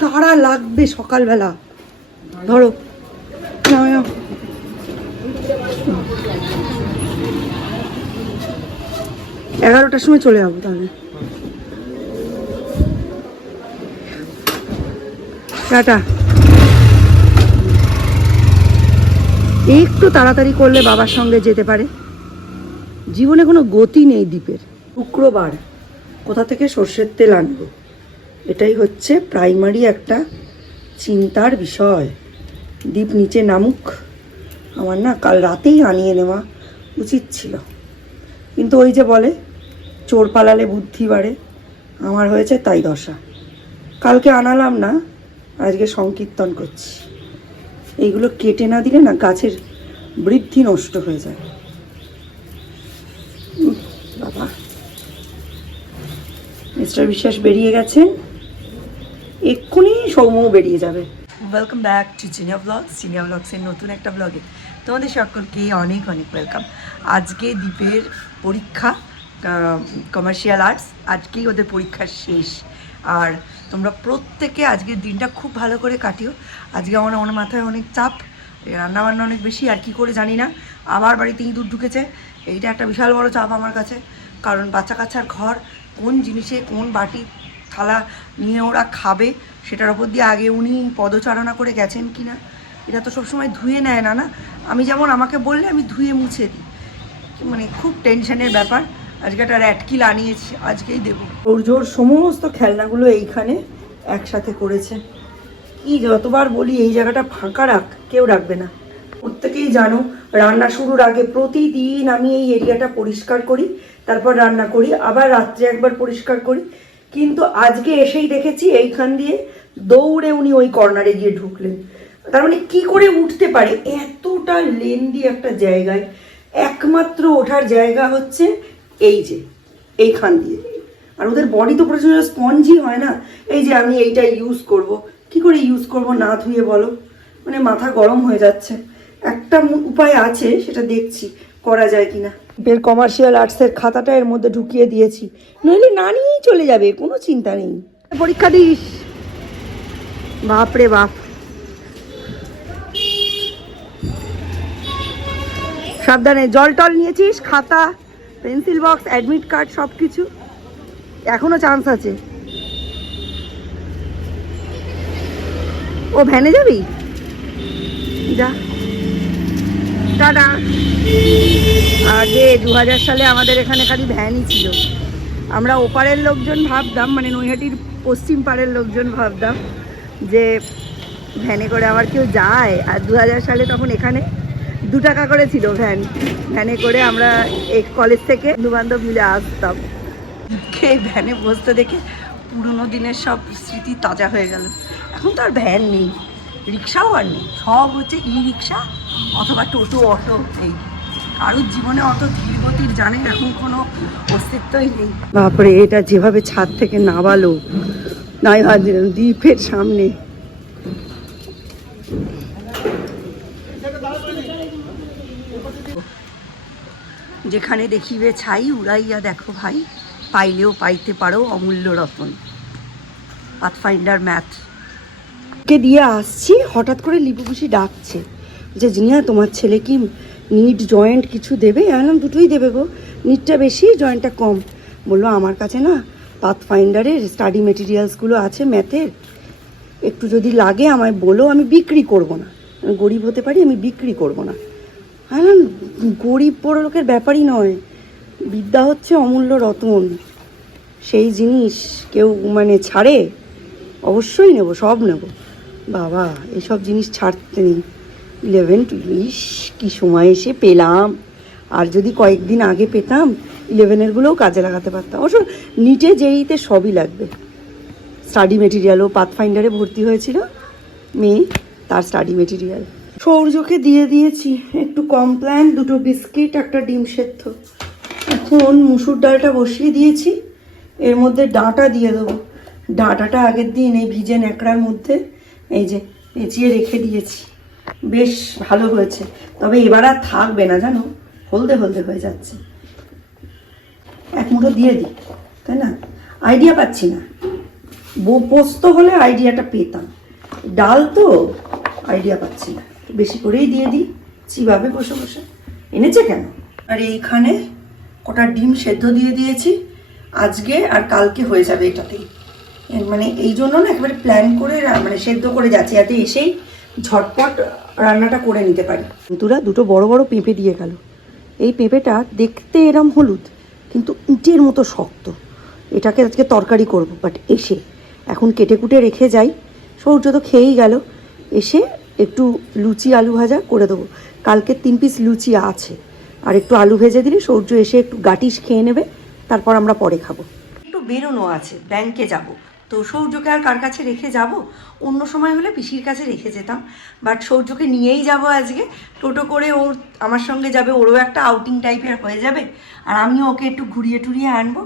তাড়া লাগবে সকালবেলা। ধরো 11টার সময় চলে যাবো তাহলে। টাটা। একটু তাড়াতাড়ি করলে বাবার সঙ্গে যেতে পারে। জীবনে কোনো গতি নেই দীপের। শুক্রবার কোথা থেকে সর্ষের তেল আনবো, এটাই হচ্ছে প্রাইমারি একটা চিন্তার বিষয়। দীপ নিচে নামুক, আমার না কাল রাতেই আনিয়ে নেওয়া উচিত ছিল, কিন্তু ওই যে বলে চোর পালালে বুদ্ধি বাড়ে, আমার হয়েছে তাই দশা। কালকে আনালাম না, আজকে সংকীর্তন করছি। এইগুলো কেটে না দিলে না গাছের বৃদ্ধি নষ্ট হয়ে যায়। বাবা, মিস্টার বিশ্বাস বেরিয়ে গেছেন, এক্ষুনি সৌম্যও বেরিয়ে যাবে। Welcome back to Jinia blogs. Jinia ব্লগসের নতুন একটা ব্লগে তোমাদের সকলকে অনেক অনেক ওয়েলকাম। আজকে দীপের পরীক্ষা, কমার্শিয়াল আর্টস, আজকেই ওদের পরীক্ষা শেষ। আর তোমরা প্রত্যেকে আজকের দিনটা খুব ভালো করে কাটিও। আজকে আমার মাথায় অনেক চাপ, রান্নাবান্না অনেক বেশি, আর কি করে জানি না। আমার বাড়িতে ইঁদুর ঢুকেছে, এইটা একটা বিশাল বড় চাপ আমার কাছে। কারণ বাচ্চা কাচ্চার ঘর, কোন জিনিসে কোন বাটি থালা নিয়ে ওরা খাবে সেটার ওপর দিয়ে আগে উনি পদচারণা করে গেছেন কি না, এটা তো সবসময় ধুয়ে নেয় না। না, আমি যেমন আমাকে বললে আমি ধুয়ে মুছে দিই, মানে খুব টেনশনের ব্যাপার। আজকে একটা র্যাটকিল আনিয়েছি, আজকেই দেবো। ওর সমস্ত খেলনাগুলো এইখানে একসাথে করেছে। কি যতবার বলি এই জায়গাটা ফাঁকা রাখ, কেউ রাখবে না। প্রত্যেকেই জানো রান্না শুরুর আগে প্রতিদিন আমি এই এরিয়াটা পরিষ্কার করি, তারপর রান্না করি, আবার রাত্রে একবার পরিষ্কার করি। কিন্তু আজকে এসেই দেখেছি এইখান দিয়ে দৌড়ে উনি ওই কর্নারে গিয়ে ঢুকলেন। তার মানে কি করে উঠতে পারে এতটা লেন্দি একটা জায়গায়? একমাত্র ওঠার জায়গা হচ্ছে এই যে এইখান দিয়ে। আর ওদের বডি তো প্রচুর স্পঞ্জি হয় না। এই যে আমি এইটা ইউজ করব, কি করে ইউজ করব না ধুয়ে বলো? মানে মাথা গরম হয়ে যাচ্ছে। একটা উপায় আছে, সেটা দেখছি করা যায় কিনা। বের কমার্শিয়াল আর্টসের খাতাটা এর মধ্যে ঢুকিয়ে দিয়েছি, নইলে না নিয়েই চলে যাবে, কোনো চিন্তা নেই। পরীক্ষা দিস, বাপরে বাপ। সাবধানে, জল টল নিয়েছিস, খাতা পেন্সিল বক্স অ্যাডমিট কার্ড সব কিছু, এখনো চান্স আছে। ও ভ্যানে যাবি, যা টাটা। আগে 2000 সালে আমাদের এখানে খালি ভ্যানই ছিল। আমরা ওপারের লোকজন ভাবতাম, মানে নৈহাটির পশ্চিম পাড়ের লোকজন ভাবতাম যে ভ্যানে করে আবার কেউ যায়। আর 2000 সালে তখন এখানে 2 টাকা করে ছিল ভ্যান, ভ্যানে করে আমরা এক কলেজ থেকে বন্ধুবান্ধব মিলে আসতাম। ভ্যানে বসতে দেখে পুরোনো দিনের সব স্মৃতি তাজা হয়ে গেল। এখন তো আর ভ্যান নেই, রিক্সাও আর নেই, সব হচ্ছে ই রিক্সা অথবা টোটো, অটো। এই কারোর জীবনে অত ধীরগতির জানে এখন কোনো অস্তিত্বই নেই। বাপরে, এটা যেভাবে ছাদ থেকে নামালো, নাই দ্বীপের সামনে। যেখানে দেখিবে ছাই উড়াইয়া দেখো ভাই, পাইলেও পাইতে পারো অমূল্য রতন। পাথফাইন্ডার ম্যাথ কে দিয়ে আসছি, হঠাৎ করে লিপুপুষি ডাকছে যে জিনিয়া তোমার ছেলে কি নিট জয়েন্ট কিছু দেবে? আনলাম দুটোই দেবে গো, নিটটা বেশি জয়েন্টটা কম। বললো আমার কাছে না পাথফাইন্ডারের স্টাডি মেটেরিয়ালসগুলো আছে ম্যাথের, একটু যদি লাগে আমায় বলো, আমি বিক্রি করব না, আমি গরিব হতে পারি, আমি বিক্রি করব না। আনলাম গরিব বড় লোকের ব্যাপারই নয়, বিদ্যা হচ্ছে অমূল্য রতন, সেই জিনিস কেউ মানে ছাড়ে? অবশ্যই নেব, সব নেব বাবা, এসব জিনিস ছাড়তে নেই। 11 20 কি সময় এসে পেলাম, আর যদি কয়েকদিন আগে পেতাম 11-এরগুলোও কাজে লাগাতে পারতাম। অবশ্য নিটে জেইতে সবই লাগবে, স্টাডি মেটেরিয়ালও। পাথফাইন্ডারে ভর্তি হয়েছিল মেয়ে, তার স্টাডি মেটেরিয়াল। সৌর্যকে দিয়ে দিয়েছি একটু কমপ্ল্যান, 2টো বিস্কিট, একটা ডিম সেদ্ধ। এখন মুসুর ডালটা বসিয়ে দিয়েছি, এর মধ্যে ডাঁটা দিয়ে দেবো। ডাঁটাটা আগের দিন এই ভিজে ন্যাকড়ার মধ্যে এই যে পেঁচিয়ে রেখে দিয়েছি, বেশ ভালো হয়েছে। তবে এবার আর থাকবে না জানো, হলদে হলদে হয়ে যাচ্ছে। এক মুঠো দিয়ে দিই, তাই না? আইডিয়া পাচ্ছি না। পোস্ত হলে আইডিয়াটা পেতাম, ডাল তো আইডিয়া পাচ্ছি না। বেশি করেই দিয়ে দিই চিবাবে বসে বসে। এনেছে কেন? আর এইখানে কটা ডিম সেদ্ধ দিয়ে দিয়েছি আজকে, আর কালকে হয়ে যাবে এটাতেই। মানে এই জন্য না একেবারে প্ল্যান করে মানে সেদ্ধ করে যাচ্ছে, যাতে এসেই ঝটপট রান্নাটা করে নিতে পারি। বন্ধুরা দুটো বড় বড় পেঁপে দিয়ে গেল। এই পেঁপেটা দেখতে এরম হলুদ, কিন্তু ইটের মতো শক্ত। এটাকে আজকে তরকারি করব, বাট এসে এখন কেটে কুটে রেখে যাই। সূর্য তো খেয়েই গেল, এসে একটু লুচি আলু ভাজা করে দেবো। কালকে 3 পিস লুচি আছে, আর একটু আলু ভেজে দিলে সূর্য এসে একটু গাটিস খেয়ে নেবে, তারপর আমরা পরে খাবো। একটু বেরোনো আছে, ব্যাংকে যাব, তো সূর্যকে আর কার কাছে রেখে যাব? অন্য সময় হলে পিসির কাছে রেখে যেতাম, বাট সূর্যকে নিয়েই যাব আজকে। টোটো করে ওর আমার সঙ্গে যাবে, ওরও একটা আউটিং টাইপের হয়ে যাবে, আর আমিও ওকে একটু ঘুরিয়ে টুরিয়ে আনবো।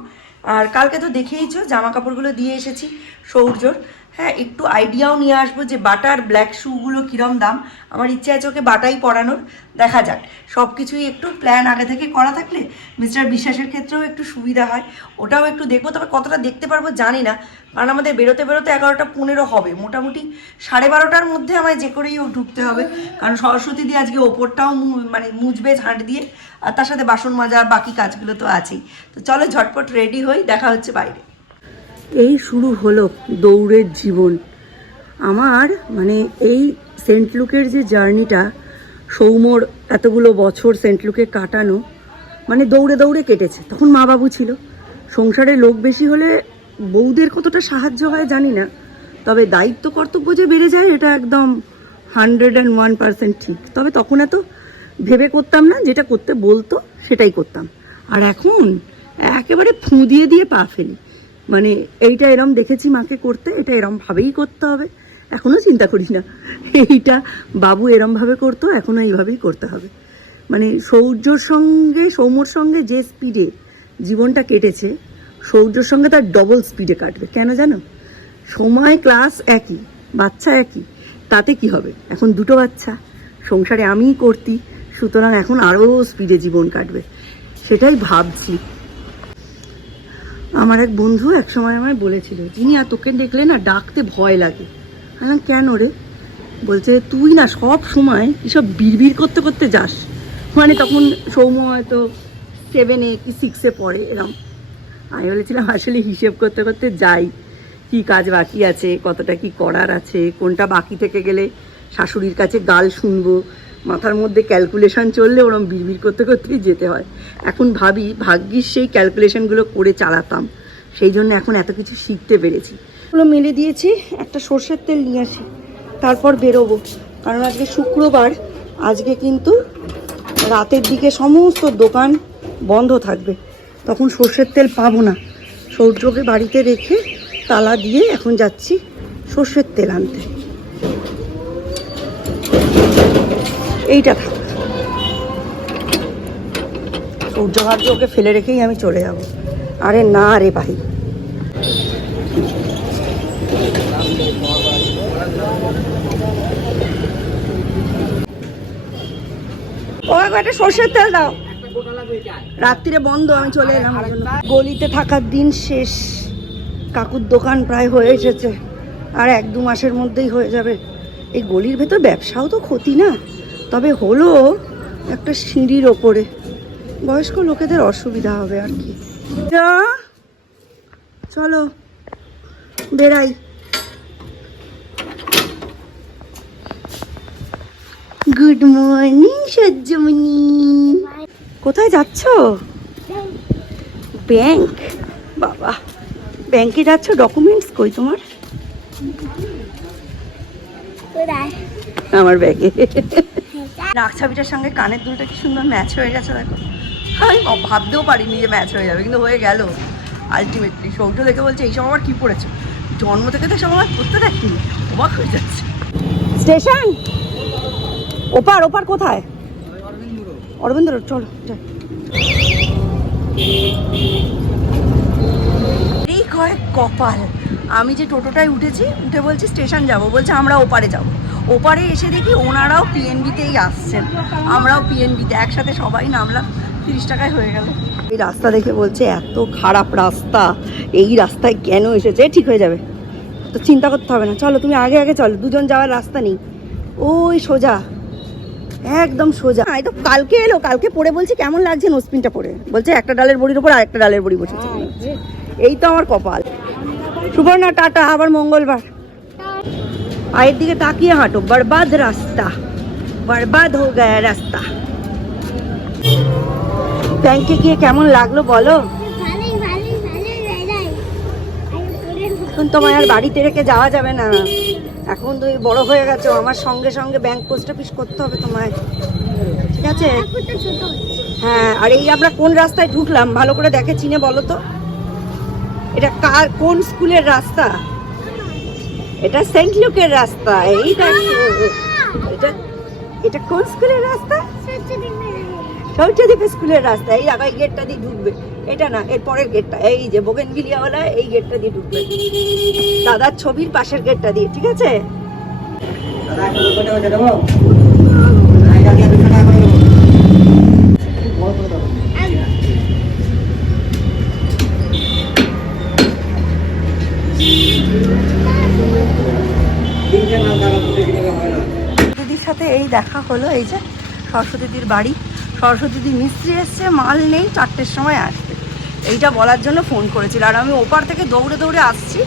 আর কালকে তো দেখেইছো জামা কাপড়গুলো দিয়ে এসেছি সৌর্যর। হ্যাঁ, একটু আইডিয়াও নিয়ে আসবো যে বাটার ব্ল্যাক শুগুলো কীরম দাম। আমার ইচ্ছে আছে ওকে বাটাই পরানোর, দেখা যাক। সব কিছুই একটু প্ল্যান আগে থেকে করা থাকলে মিস্টার বিশ্বাসের ক্ষেত্রেও একটু সুবিধা হয়। ওটাও একটু দেখবো, তবে কতটা দেখতে পারবো জানি না, কারণ আমাদের বেরোতে বেরোতে 11টা 15 হবে। মোটামুটি 12:30টার মধ্যে আমায় যে করেই ঢুকতে হবে, কারণ সরস্বতী দিয়ে আজকে ওপরটাও মানে মুছবে ঝাঁট দিয়ে, আর তার সাথে বাসন মাজা বাকি কাজগুলো তো আছেই। তো চলো ঝটপট রেডি হই, দেখা হচ্ছে বাইরে। এই শুরু হলো দৌড়ের জীবন আমার। মানে এই সেন্ট লুকের যে জার্নিটা, সৌম্যর এতগুলো বছর সেন্ট লুকে কাটানো, মানে দৌড়ে দৌড়ে কেটেছে। তখন মা বাবু ছিল, সংসারে লোক বেশি হলে বউদের কতটা সাহায্য হয় জানি না, তবে দায়িত্ব কর্তব্য যে বেড়ে যায় এটা একদম 101% ঠিক। তবে তখন এত ভেবে করতাম না, যেটা করতে বলতো সেটাই করতাম। আর এখন একেবারে ফুঁ দিয়ে দিয়ে পা ফেলি। মানে এইটা এরম দেখেছি মাকে করতে, এটা এরমভাবেই করতে হবে, এখনও চিন্তা করি না। এইটা বাবু এরমভাবে করতো, এখনও এইভাবেই করতে হবে। মানে সৌম্যর সঙ্গে যে স্পিডে জীবনটা কেটেছে, সৌর্যর সঙ্গে তার ডবল স্পিডে কাটবে। কেন জানো? সময় ক্লাস একই, বাচ্চা একই, তাতে কি হবে? এখন দুটো বাচ্চা, সংসারে আমিই করতি, সুতরাং এখন আরও স্পিডে জীবন কাটবে, সেটাই ভাবছি। আমার এক বন্ধু একসময় আমায় বলেছিল, যিনি আর তোকে দেখলে না ডাকতে ভয় লাগে। হ্যাঁ, কেন রে? বলছে তুই না সব সময় এসব বিড়বিড় করতে করতে যাস। মানে তখন সৌম্য হয়তো 7-এ কি 6-এ পড়ে এরম। আমি বলেছিলাম আসলে হিসেব করতে করতে যাই, কি কাজ বাকি আছে, কতটা কি করার আছে, কোনটা বাকি থেকে গেলে শাশুড়ির কাছে গাল শুনবো, মাথার মধ্যে ক্যালকুলেশন চললে ওরম বিড়বিড় করতে করতেই যেতে হয়। এখন ভাবি ভাগ্যিস সেই ক্যালকুলেশনগুলো করে চালাতাম, সেই জন্য এখন এত কিছু শিখতে পেরেছি। ওগুলো মেলে দিয়েছি, একটা সর্ষের তেল নিয়ে আসি, তারপর বেরোবো। কারণ আজকে শুক্রবার, আজকে কিন্তু রাতের দিকে সমস্ত দোকান বন্ধ থাকবে, তখন সর্ষের তেল পাবো না। সূর্যকে বাড়িতে রেখে তালা দিয়ে এখন যাচ্ছি সর্ষের তেল আনতে। এইটা থাক, সূর্য ভাবছে ওকে ফেলে রেখেই আমি চলে যাব। আরে না রে ভাই, ও একটা সর্ষের তেল দাও, রাত্রিরে বন্ধ, আমি চলে এলাম। গলিতে থাকার দিন শেষ, কাকুর দোকান প্রায় হয়ে এসেছে, আর 1-2 মাসের মধ্যেই হয়ে যাবে। এই গলির ভেতর ব্যবসাও তো ক্ষতি না, তবে হলো একটা সিঁড়ির ওপরে, বয়স্ক লোকেদের অসুবিধা হবে আর কি। চলো বেরাই। গুড মর্নিং সূর্যমণি, কোথায় যাচ্ছ? ব্যাংক? বাবা, ব্যাংকে যাচ্ছ? ডকুমেন্টস কই তোমার? আমার ব্যাগে। নাক ছাবিটার সঙ্গে কানের দুলটা কি সুন্দর ম্যাচ হয়ে গেছে দেখো। আমি ভাবতেও পারিনি যে ম্যাচ হয়ে যাবে, কিন্তু হয়ে গেল আলটিমেটলি। সৌর্য দেখে বলছে এইসব আমার কি পড়েছে, জন্ম থেকে তো সব আমার করতে দেখিনি, অবাক হয়ে যাচ্ছে। স্টেশন ওপার, ওপার কোথায়? অরবিন্দ রোড, চলো যাই। এই কয়েক কপাল, আমি যে টোটোটায় উঠেছি, উঠে বলছি স্টেশন যাব, বলছে আমরা ওপারে যাব। ওপারে এসে দেখি ওনারাও পিএনবিতেই আসছেন, আমরাও পিএনবিতে, একসাথে সবাই নামলাম, 30 টাকায় হয়ে গেল। এই রাস্তা দেখে বলছে এত খারাপ রাস্তা, এই রাস্তায় কেন এসেছে? ঠিক হয়ে যাবে, তো চিন্তা করতে হবে না, চলো তুমি আগে আগে চলো, দুজন যাওয়ার রাস্তা নেই, ওই সোজা একদম সোজা। এই তো কালকে এলো, কালকে পরে বলছি কেমন লাগছে নোসপিনটা পরে, বলছে একটা ডালের বড়ির উপর আরেকটা ডালের বড়ি বসেছে। এই তো আমার কপাল। সুবর্ণা টাটা, আবার মঙ্গলবার। পায়ের দিকে তাকিয়ে হাঁটো, বরবাদ রাস্তা, বরবাদ হো গায়া রাস্তা। ব্যাংকে গিয়ে কেমন লাগলো বলো? এখন তোমায় আর বাড়িতে রেখে যাওয়া যাবে না, এখন তুমি বড় হয়ে গেছো, আমার সঙ্গে সঙ্গে ব্যাংক পোস্ট অফিস করতে হবে তোমায়, ঠিক আছে? হ্যাঁ, আর এই আমরা কোন রাস্তায় ঢুকলাম ভালো করে দেখে চিনে বলো তো, এটা কার কোন স্কুলের রাস্তা? এটা সেন্ট লুকের রাস্তা। এইটা এটা এটা কোন স্কুলের রাস্তা? সৌচদ্বীপ স্কুলের রাস্তা। এই আগে গেটটা দিয়ে ঢুকবে, এটা না এর পরের গেটটা, এই যে বোগেনভিলিয়াওয়ালা, এই গেটটা দিয়ে ঢুকবে, দাদার ছবির পাশের গেটটা দিয়ে, ঠিক আছে? দিদির সাথে এই দেখা হলো, এই যে সরস্বতীদির বাড়ি, সরস্বতীদি মিস্ত্রি এসছে, মাল নেই, 4টের সময় আসবে, এইটা বলার জন্য ফোন করেছিল। আর আমি ওপার থেকে দৌড়ে দৌড়ে আসছি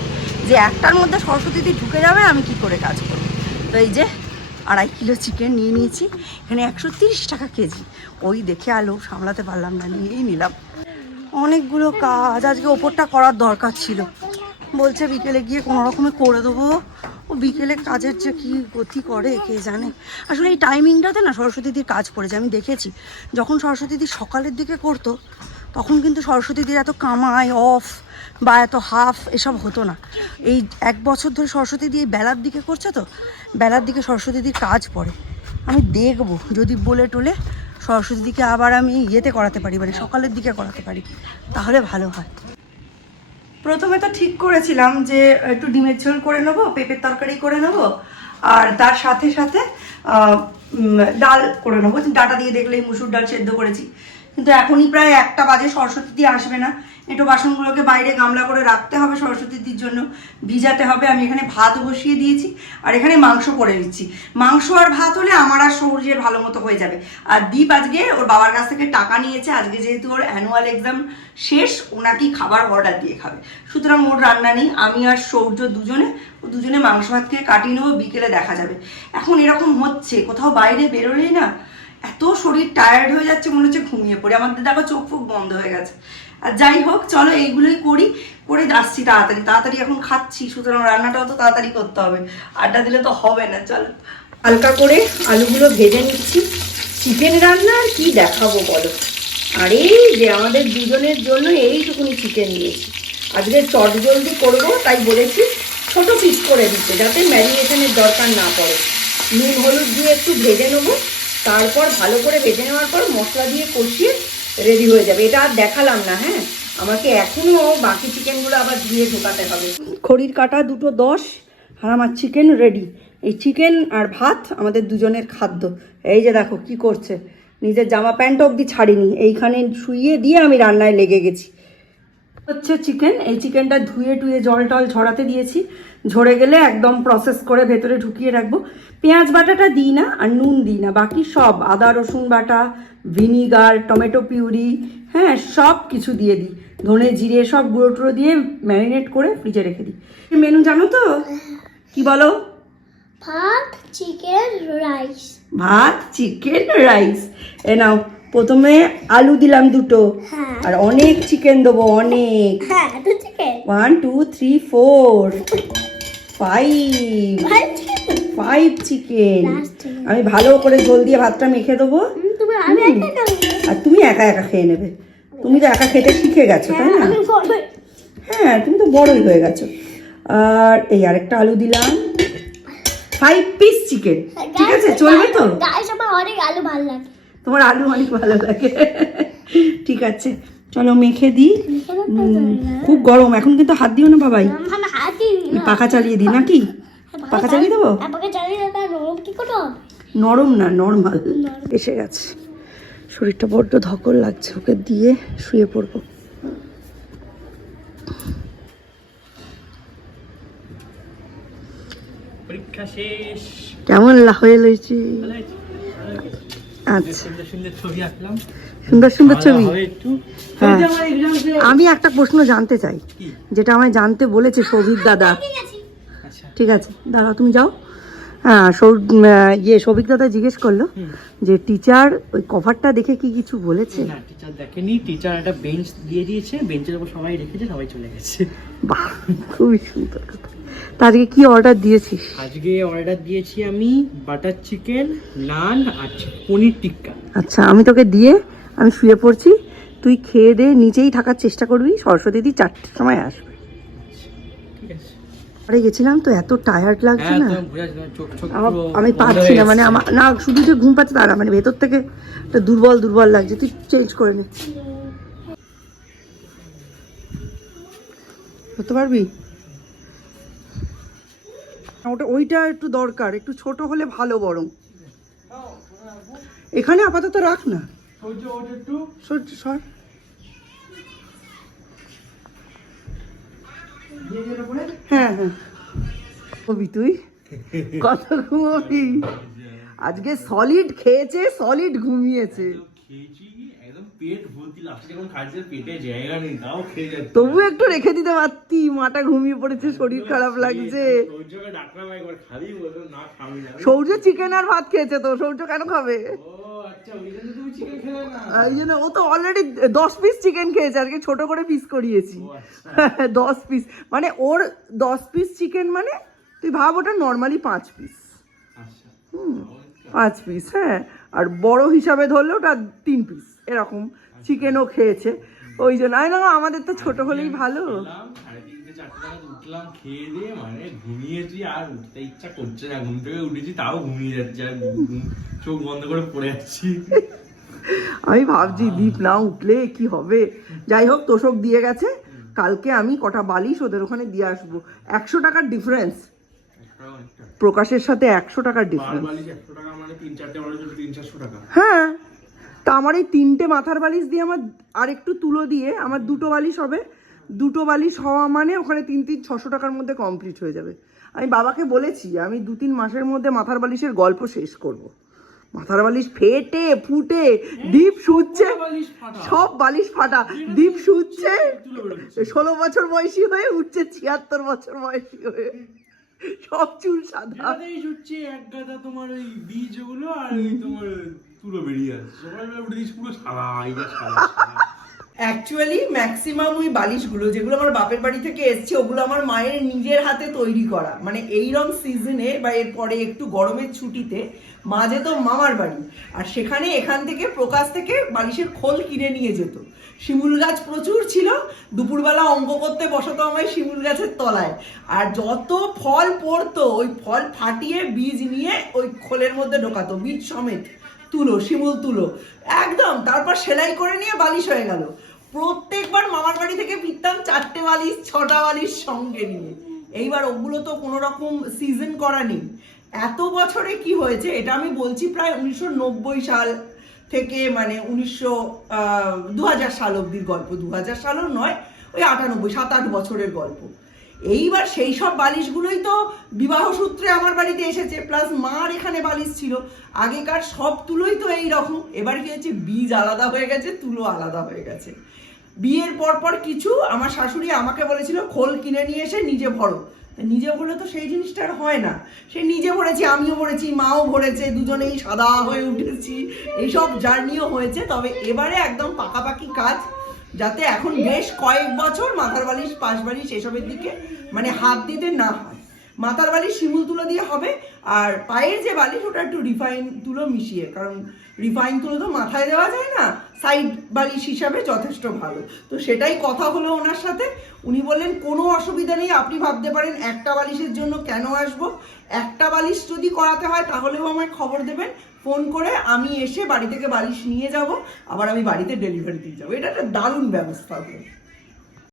যে 1টার মধ্যে সরস্বতীদি ঢুকে যাবে, আমি কি করে কাজ করব। তো এই যে 2.5 কিলো চিকেন নিয়ে নিয়েছি, এখানে 130 টাকা কেজি। ওই দেখে আলো সামলাতে পারলাম না, নিয়েই নিলাম। অনেকগুলো কাজ আজকে ওপরটা করার দরকার ছিল, বলছে বিকেলে গিয়ে কোনো রকমে করে দেবো। ও বিকেলে কাজের যে কী গতি করে কে জানে। আসলে এই টাইমিংটাতে না সরস্বতীদির কাজ পড়েছে, আমি দেখেছি যখন সরস্বতীদি সকালের দিকে করতো তখন কিন্তু সরস্বতীদির এত কামাই অফ বা এত হাফ এসব হতো না। এই 1 বছর ধরে সরস্বতীদি এই বেলার দিকে করছে, তো বেলার দিকে সরস্বতীদির কাজ পড়ে। আমি দেখবো যদি বলে টোলে সরস্বতীদিকে আবার আমি ইয়েতে করাতে পারি, মানে সকালের দিকে করাতে পারি, তাহলে ভালো হয়। প্রথমে তো ঠিক করেছিলাম যে একটু ডিমের ঝোল করে নেবো, পেঁপের তরকারি করে নেবো, আর তার সাথে সাথে ডাল করে নেবো। ডাটা দিয়ে দেখলেই মুসুর ডাল সেদ্ধ করেছি, কিন্তু এখনই প্রায় 1টা বাজে, সরস্বতীদি আসবে না। একটু বাসনগুলোকে বাইরে গামলা করে রাখতে হবে, সরস্বতীদির জন্য ভিজাতে হবে। আমি এখানে ভাত বসিয়ে দিয়েছি আর এখানে মাংস করে নিচ্ছি। মাংস আর ভাত হলে আমার আর সৌর্যের ভালো মতো হয়ে যাবে। আর দীপ আজকে ওর বাবার কাছ থেকে টাকা নিয়েছে, আজকে যেহেতু ওর অ্যানুয়াল এক্সাম শেষ, ওনাকেই খাবার অর্ডার দিয়ে খাবে, সুতরাং ওর রান্না নেই। আমি আর সৌর্য দুজনে মাংস ভাত খেয়ে কাটিয়ে নেবো, বিকেলে দেখা যাবে। এখন এরকম হচ্ছে, কোথাও বাইরে বেরোলেই না এত শরীর টায়ার্ড হয়ে যাচ্ছে, মনে হচ্ছে ঘুমিয়ে পড়ে। আমাদের দেখো চোখ ফুক বন্ধ হয়ে গেছে। আর যাই হোক, চলো এইগুলোই করে আসছি তাড়াতাড়ি এখন খাচ্ছি, সুতরাং রান্নাটাও তো তাড়াতাড়ি করতে হবে, আড্ডা দিলে তো হবে না। চলো হালকা করে আলুগুলো ভেজে নিচ্ছি। চিকেন রান্না আর কি দেখাবো বলো। আর এই যে আমাদের দুজনের জন্য এইটুকুনি চিকেন নিয়েছি, আজকে চটজলদি করবো, তাই বলেছি ছোট পিস করে দিতে, যাতে ম্যারিনেশনের দরকার না পড়ে। নুন হলুদ দিয়ে একটু ভেজে নেবো, তারপর ভালো করে ভেজে নেওয়ার পর মশলা দিয়ে কষিয়ে রেডি হয়ে যাবে। এটা আর দেখালাম না, হ্যাঁ আমাকে এখনও বাকি চিকেনগুলো আবার ধুয়ে ঢোকাতে হবে। খড়ির কাটা 2:10 আর আমার চিকেন রেডি। এই চিকেন আর ভাত আমাদের দুজনের খাদ্য। এই যে দেখো কি করছে, নিজের জামা প্যান্ট অবধি ছাড়িনি, এইখানে শুইয়ে দিয়ে আমি রান্নায় লেগে গেছি। হচ্ছে চিকেন, এই চিকেনটা ধুয়ে টুয়ে জল টল ঝরাতে দিয়েছি, ঝরে গেলে একদম প্রসেস করে ভেতরে ঢুকিয়ে রাখবো। পেঁয়াজ বাটাটা দিই না আর নুন দিই না, বাকি সব আদা রসুন বাটা, ভিনিগার, টমেটো পিউরি, হ্যাঁ সব কিছু দিয়ে দিই, ধনে জিরে সব গুঁড়ো টুড়ো দিয়ে ম্যারিনেট করে ফ্রিজে রেখে দিই। মেনু জানো তো কি বলো? ভাত চিকেন রাইস। ভাত চিকেন রাইস। এ নাও, প্রথমে আলু দিলাম 2টো, আর অনেক চিকেন দেবো, অনেক। 1 2 3 4 5 চিকেন। আমি ভালো করে ঝোল দিয়ে ভাতটা মেখে দেবো, আর তুমি একা একা খেয়ে নেবে। তুমি তো একা খেতে শিখে গেছো, তাই না? হ্যাঁ তুমি তো বড়ই হয়ে গেছো। আর এই আরেকটা আলু দিলাম, 5 পিস চিকেন, ঠিক আছে চলবে তো? অনেক আলু ভালো লাগে, তোমার আলু অনেক ভালো লাগে, ঠিক আছে চলো মেখে দিই। খুব গরম, এখন কিন্তু হাত দিও না বাবাই, পাখা চালিয়ে দিই নাকি? পাখা চালিয়ে দেবো? নরম না, নর্মাল। এসে গেছে, শরীরটা বড্ড ধকল লাগছে, ওকে দিয়ে শুয়ে পড়বো। পরীক্ষা শেষ। কেমন হয়ে রয়েছে? ভালো হয়েছে, ভালো হয়েছে। আচ্ছা, সুন্দর সুন্দর ছবি আঁকলাম। সুন্দর সুন্দর ছবি। হবে একটু। হ্যাঁ। এই যে আমার exam শেষ। আমি একটা প্রশ্ন জানতে চাই, কি? যেটা আমায় জানতে বলেছে সৌভিক দাদা। আচ্ছা। ঠিক আছে দাদা, তুমি যাও। হ্যাঁ, সৌভিক দাদা জিজ্ঞেস করলো যে টিচার ওই কভারটা দেখে কি কিছু বলেছে? না, টিচার দেখেনি। টিচার একটা বেঞ্চ দিয়ে দিয়েছে, বেঞ্চের উপর সবাই রেখেছে, সবাই চলে গেছে। বাহ, খুবই সুন্দর কথা। তা আজকে কি অর্ডার দিয়েছিস? আজকে অর্ডার দিয়েছি আমি বাটার চিকেন, নান আর পনির টিক্কা। আচ্ছা, আমি তোকে দিয়ে আমি শুয়ে পড়ছি, তুই খেয়ে দে, নিচেই থাকার চেষ্টা করবি। সরস্বতী দি 4টের সময় আসবে। ঠিক আছে। আরে গেছিলাম তো, এত টায়ার্ড লাগছে হ্যাঁ, না, তোমার বোঝা যাচ্ছে, তোমার চোখ আমি বন্ধ পারছি হয়ে না, মানে গেছে। আমার না শুধু যে ঘুম পাচ্ছে তা না, মানে ভেতর থেকে একটা দুর্বল দুর্বল লাগছে। তুই চেঞ্জ করে নে, করতে পারবি? ওইটা একটু দরকার, একটু ছোট হলে ভালো। বরং এখানে আপাতত রাখ না, সর। হ্যাঁ, ঘুমবি তুই? কত ঘুমবি? আজকে সলিড খেয়েছে, সলিড ঘুমিয়েছে। তবু একটু রেখে দিতে পারতি, মাটা ঘুমিয়ে পড়েছে, শরীর খারাপ লাগছে। সৌর্য চিকেন আর ভাত খেয়েছে, তো সৌর্য কেন খাবে? এই জন্য ও তো অলরেডি 10 পিস চিকেন খেয়েছে, আজকে ছোট করে পিস করিয়েছি। 10 পিস মানে ওর 10 পিস চিকেন, মানে তুই ভাব ওটা নর্মালি 5 পিস। 5 পিস, হ্যাঁ। আর বড় হিসাবে ধরলে ওটা 3 পিস এরকম চিকেনও খেয়েছে। ওই জন্য না, আমাদের তো ছোট হলেই ভালো। উঠলাম, খেয়ে দিয়ে মানে ঘুমিয়েছি, আর উঠতে ইচ্ছা করছে না। ঘুম থেকে উঠেছি তাও ঘুমিয়ে যাচ্ছে, আর চোখ বন্ধ করে পড়ে যাচ্ছি। আমি ভাবছি দীপ না উঠলে কি হবে। যাই হোক, তোষক দিয়ে গেছে। কালকে আমি কটা বালিশ ওদের ওখানে দিয়ে আসবো। 100 টাকার ডিফারেন্স প্রকাশের সাথে, 100 টাকার ডিফারেন্স। হ্যাঁ, তা আমার এই 3টে মাথার বালিশ দিয়ে আমার আর একটু তুলো দিয়ে আমার 2টো বালিশ হবে। 2টো বালিশ হওয়া মানে ওখানে 3 600 টাকার মধ্যে কমপ্লিট হয়ে যাবে। আমি বাবাকে বলেছি আমি 2-3 মাসের মধ্যে মাথার বালিশের গল্প শেষ করব। মাথার বালিশ ফেটে ফুটে দীপ শুচ্ছে, সব বালিশ ফাটা। দীপ শুচ্ছে 16 বছর বয়সী হয়ে, উঠছে 76 বছর বয়সী হয়ে, সব চুল সাদা। এক গাদা তোমার ওই বীজ গুলো, আর তোমার তুলো বেরিয়ে আসছে। সকালবেলা উঠে দিচ্ছি পুরো সাদা, সাদা। অ্যাকচুয়ালি ম্যাক্সিমাম ওই বালিশগুলো যেগুলো আমার বাপের বাড়ি থেকে এসছে, ওগুলো আমার মায়ের নিজের হাতে তৈরি করা। মানে এইরকম সিজনে বা এরপরে একটু গরমের ছুটিতে মা যেত মামার বাড়ি, আর সেখানে এখান থেকে প্রকাশ থেকে বালিশের খোল কিনে নিয়ে যেত। শিমুল গাছ প্রচুর ছিল, দুপুরবেলা অঙ্ক করতে বসাতো আমায় শিমুল গাছের তলায়, আর যত ফল পড়তো ওই ফল ফাটিয়ে বীজ নিয়ে ওই খোলের মধ্যে ঢোকাতো, বীজ সমেত তুলো, শিমুল তুলো একদম। তারপর সেলাই করে নিয়ে বালিশ হয়ে গেল। প্রত্যেকবার মামার বাড়ি থেকে ফিরতাম 4টে বালিশ 6টা বালিশ সঙ্গে নিয়ে। এইবার ওগুলো তো কোনো রকম সিজন করা নেই। এত বছরে কি হয়েছে, এটা আমি বলছি প্রায় 1990 সাল থেকে, মানে 2000 সাল অব্দির গল্প। 2000 সালও নয়, ওই 98 7-8 বছরের গল্প। এইবার সেই সব বালিশগুলোই তো বিবাহ সূত্রে আমার বাড়িতে এসেছে, প্লাস মার এখানে বালিশ ছিল। আগেকার সব তুলোই তো এইরকম। এবার কি হচ্ছে, বীজ আলাদা হয়ে গেছে, তুলো আলাদা হয়ে গেছে। বিয়ের পর কিছু আমার শাশুড়ি আমাকে বলেছিল খোল কিনে নিয়ে এসে নিজে ভরো। নিজে ভরলে তো সেই জিনিসটা আর হয় না। সে নিজে ভরেছি, আমিও ভরেছি, মাও ভরেছে, দুজনেই সাদা হয়ে উঠেছি, এইসব জার্নিও হয়েছে। তবে এবারে একদম পাকাপাকি কাজ, যাতে এখন বেশ কয়েক বছর মাথার বালিশ, পাশ বালিশ এসবের দিকে মানে হাত দিতে না হয়। মাথার বালিশ শিমুল তুলো দিয়ে হবে, আর পায়ের যে বালিশ ওটা একটু রিফাইন তুলো মিশিয়ে, কারণ রিফাইন তুলো তো মাথায় দেওয়া যায় না, সাইড বালিশ হিসাবে যথেষ্ট ভালো। তো সেটাই কথা হলো ওনার সাথে। উনি বললেন কোনো অসুবিধা নেই, আপনি ভাবতে পারেন একটা বালিশের জন্য কেন আসবো, একটা বালিশ যদি করাতে হয় তাহলেও আমায় খবর দেবেন ফোন করে, আমি এসে বাড়ি থেকে বালিশ নিয়ে যাব, আবার আমি বাড়িতে ডেলিভারি দিয়ে যাবো। এটা একটা দারুণ ব্যবস্থা হবে।